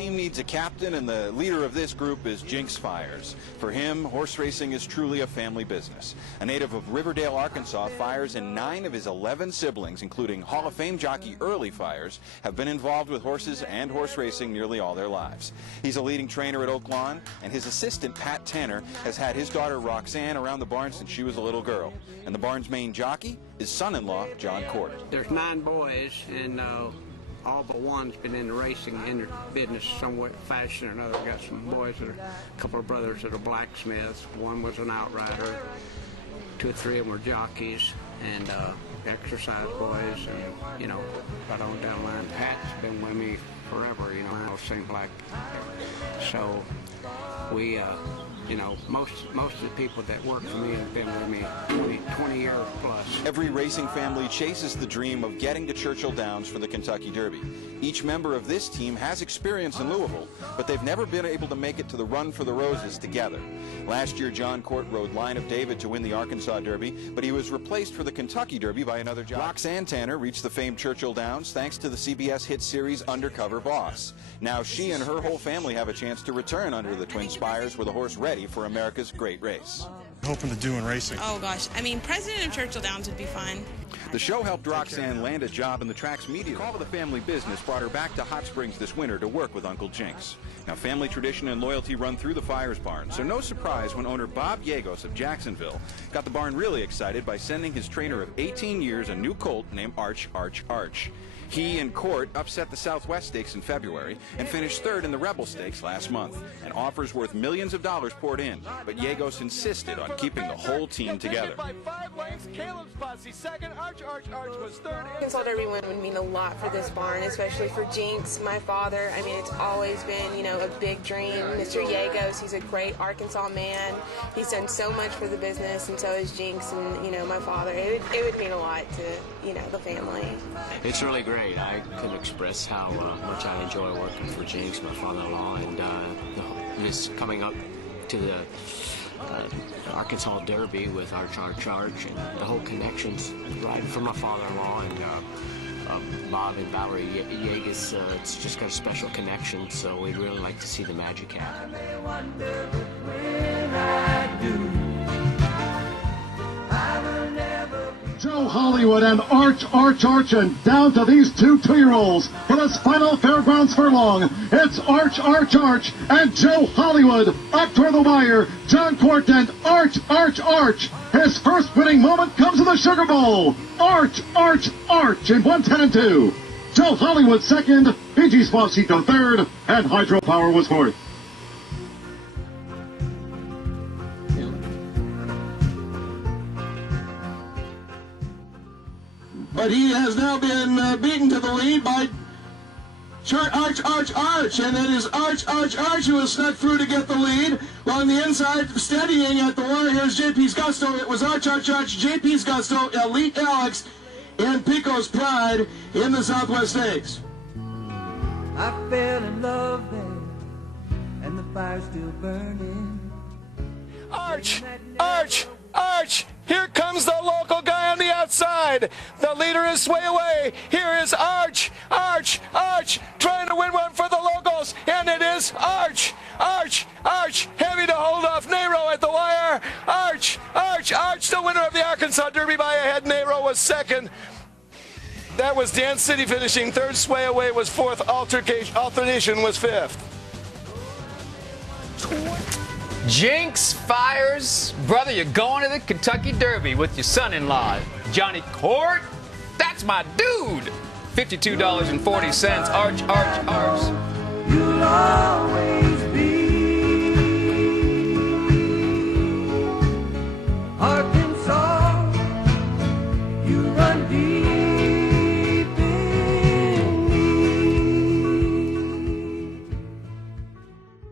team needs a captain, and the leader of this group is Manny Fires. For him, horse racing is truly a family business. A native of Riverdale, Arkansas, Fires and 9 of his 11 siblings, including Hall of Fame jockey Early Fires, have been involved with horses and horse racing nearly all their lives. He's a leading trainer at Oak Lawn, and his assistant, Pat Tanner, has had his daughter Roxanne around the barn since she was a little girl. And the barn's main jockey is son-in-law John Court. There's 9 boys, and all but one's been in the racing business some fashion or another. Got some boys that are, a couple of brothers that are blacksmiths. One was an outrider. 2 or 3 of them were jockeys and exercise boys, and, you know, right on down the line. Pat's been with me forever, you know, I sing black. So we, you know, most of the people that work for me have been with me 20 years plus. Every racing family chases the dream of getting to Churchill Downs for the Kentucky Derby. Each member of this team has experience in Louisville, but they've never been able to make it to the Run for the Roses together. Last year, John Court rode Line of David to win the Arkansas Derby, but he was replaced for the Kentucky Derby by another jockey. Roxanne Tanner reached the famed Churchill Downs thanks to the CBS hit series Undercover Boss. Now she and her whole family have a chance to return under the twin spires with a horse ready for America's great race. Hoping to do in racing. Oh gosh, I mean, president of Churchill Downs would be fun. The show helped Roxanne land a job in the track's media. The call of the family business brought her back to Hot Springs this winter to work with Uncle Jinx. Now, family tradition and loyalty run through the Fires barn, so no surprise when owner Bob Yagos of Jacksonville got the barn really excited by sending his trainer of 18 years a new colt named Archarcharch. He and Court upset the Southwest Stakes in February and finished 3rd in the Rebel Stakes last month. And offers worth millions of dollars poured in, but Yagos insisted on keeping the whole team together. Arkansas Derby win would mean a lot for this barn, especially for Jinx, my father. I mean, it's always been, you know, a big dream. Mr. Yagos, he's a great Arkansas man. He's done so much for the business, and so is Jinx and, you know, my father. It would mean a lot to, you know, the family. It's really great. I couldn't express how much I enjoy working for Jinx, my father-in-law, and this coming up to the Arkansas Derby with Archarcharch and the whole connections right from my father-in-law and Bob and Valerie Yagos. It's just got a special connection, so we'd really like to see the magic happen. Joe Hollywood and Archarcharch, and down to these 2 2-year-olds for this final Fairgrounds furlong. It's Archarcharch and Joe Hollywood up toward the wire. John Court and Archarcharch. His first winning moment comes in the Sugar Bowl. Arch in 1:10 2. Joe Hollywood second, PG Suavecito third, and Hydropower was fourth. But he has now been beaten to the lead by Archarcharch, and it is Archarcharch who has snuck through to get the lead. Along the inside, steadying at the wire, here's JP's Gusto. It was Archarcharch, JP's Gusto, Elite Alex, and Pico's Pride in the Southwest Stakes. I fell in love there, and the fire's still burning. Arch! Here comes the local guy on the outside. The leader is Sway Away. Here is Arch, trying to win one for the locals, and it is Arch, heavy to hold off Nero at the wire. Arch, the winner of the Arkansas Derby by a head. Nero was second. That was Dance City finishing 3rd. Sway Away was 4th. Alternation was 5th. Jinx Fires, brother, you're going to the Kentucky Derby with your son-in-law, Johnny Court. That's my dude. $52.40. Arch. You'll always